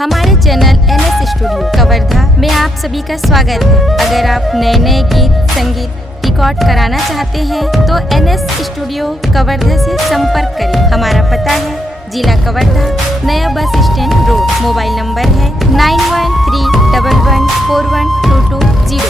हमारे channel NS studio Kawardha में आप सभी का स्वागत है। अगर आप नए नए गीत संगीत रिकॉर्ड कराना चाहते हैं तो NS स्टूडियो कवर्धा से संपर्क करें। हमारा पता है जिला कवर्धा, नया bus stand road. Mobile number है 9131141220।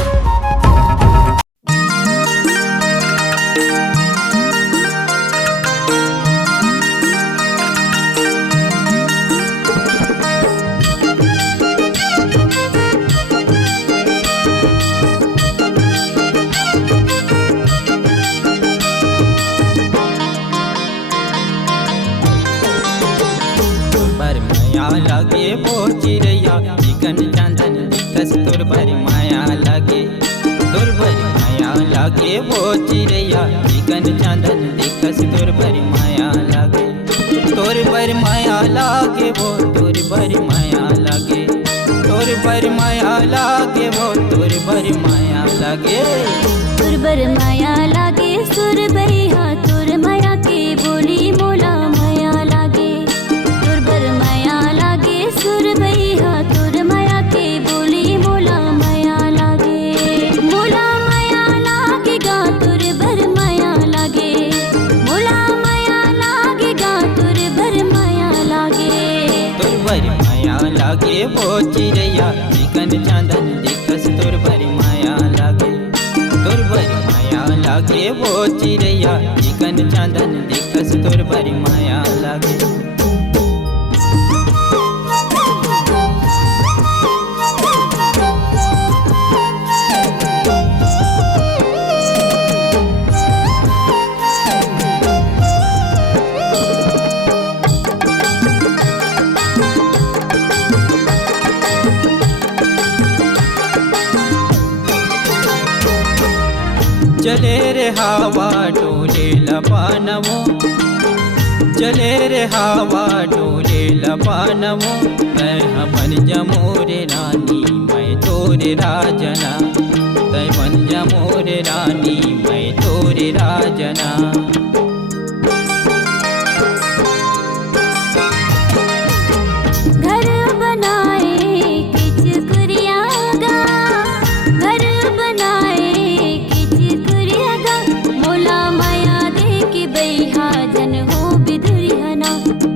लागे वो चिड़ैया चिकन चांदन दिखस तोर भरी माया लागे, तोर भरी माया लागे वो चिड़ैया चिकन चांदन दिखस तोर भरी माया लागे, तोर भरी माया लागे वो तोर भरी माया लागे, तोर भरी माया लागे वो तोर भरी माया लागे, तोर भरी माया लागे सुर बरिया तोर माया के बोली मोला माया लागे, तोर भरी माया सुर बरिया तोर माया के बोली मोला माया लागे, मोला माया लागे गा तोर भर माया लागे, मोला माया लागे गा तोर भर माया लागे, तोर भरी माया लागे वो चिड़ैया चिकन चांदन दिखस तोर भरी माया लागे, तोर भरी माया लागे वो चिड़ैया चिकन चांदन दिखस तोर भरी माया लागे। चले रे हवा डोले लपानवो, चले रे हवा डोले लपानवो, तय बन जमोरे रानी मैं तोरे राजना, तय बन जमोरे रानी मैं तोरे राजना। घर बनाए किच कुरियागा, घर बनाए मोला माया दे के बैहा जन हो बिधुरियाना,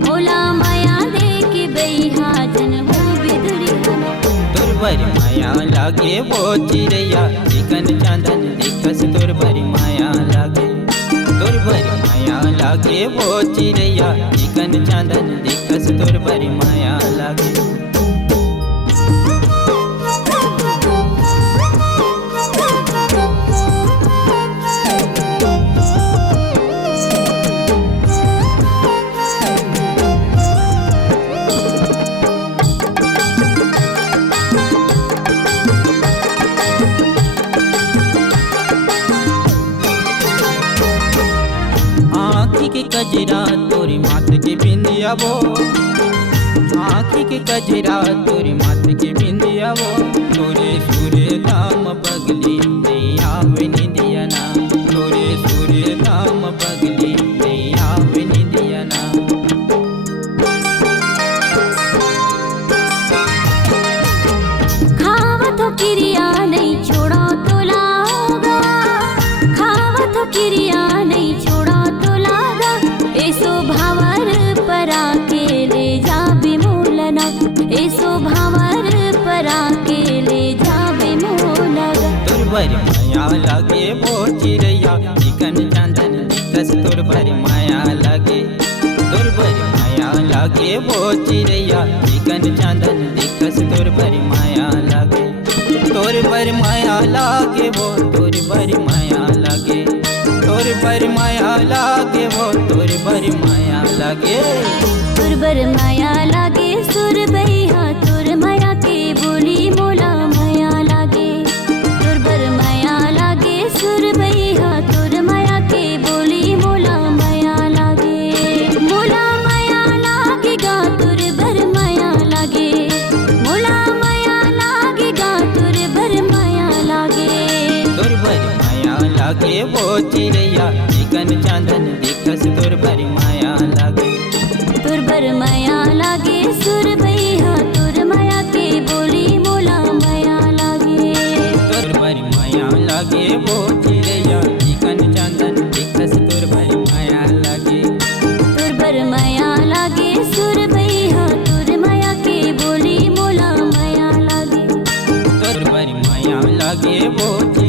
मोला माया दे के बैहा जन हो बिधुरियाना। तोर भरी माया लागे वो चिड़ैया चिकन चांदन दिखस तोर भरी माया लागे, तोर भरी माया लागे वो चिड़ैया चिकन चांदन दिखस तोर भरी माया लागे। के कजरा तोरी माथ के बिंदिया वो, आँखी के कजरा तोरी माथ के बिंदिया वो, तोरे सूर्य धाम पगली नहीं आवे निदिया ना, तोरे सूर्य धाम पगली नहीं आवे निदिया ना। खावा तो क्रिया नहीं छोड़ा तो लागा, खावा तो क्रिया नहीं छोड़ा तो लागा, ऐसो भावर परा के ले जा बिमोलना, ऐसो भावर परा के ले जा बिमोलना। तोर भरी माया लागे वो चिड़ैया चिकन चांदन दिखस तोर भरी माया लागे, तोर भरी माया लागे वो चिड़ैया चिकन चांदन दिखस तोर भरी माया लागे, तोर भरी माया लागे वो तोर भरी माया लागे, तोर भरी माया लागे वो तोर भरी माया लागे, तोर भरी माया लागे सुर बरिया तोर माया के बोली मोला माया लागे, तोर भरी माया लागे सुर बरिया तोर माया के बोली मोला माया लागे, मोला माया लागे गा तोर भरी माया लागे, मोला माया लागे गा तोर भरी माया लागे, तोर भरी माया लागे वो चिड़ैया चिकन चांदन दिखस तोर भरी माया लागे, तोर भरी माया लागे सुर बरिया तोर माया लागे वो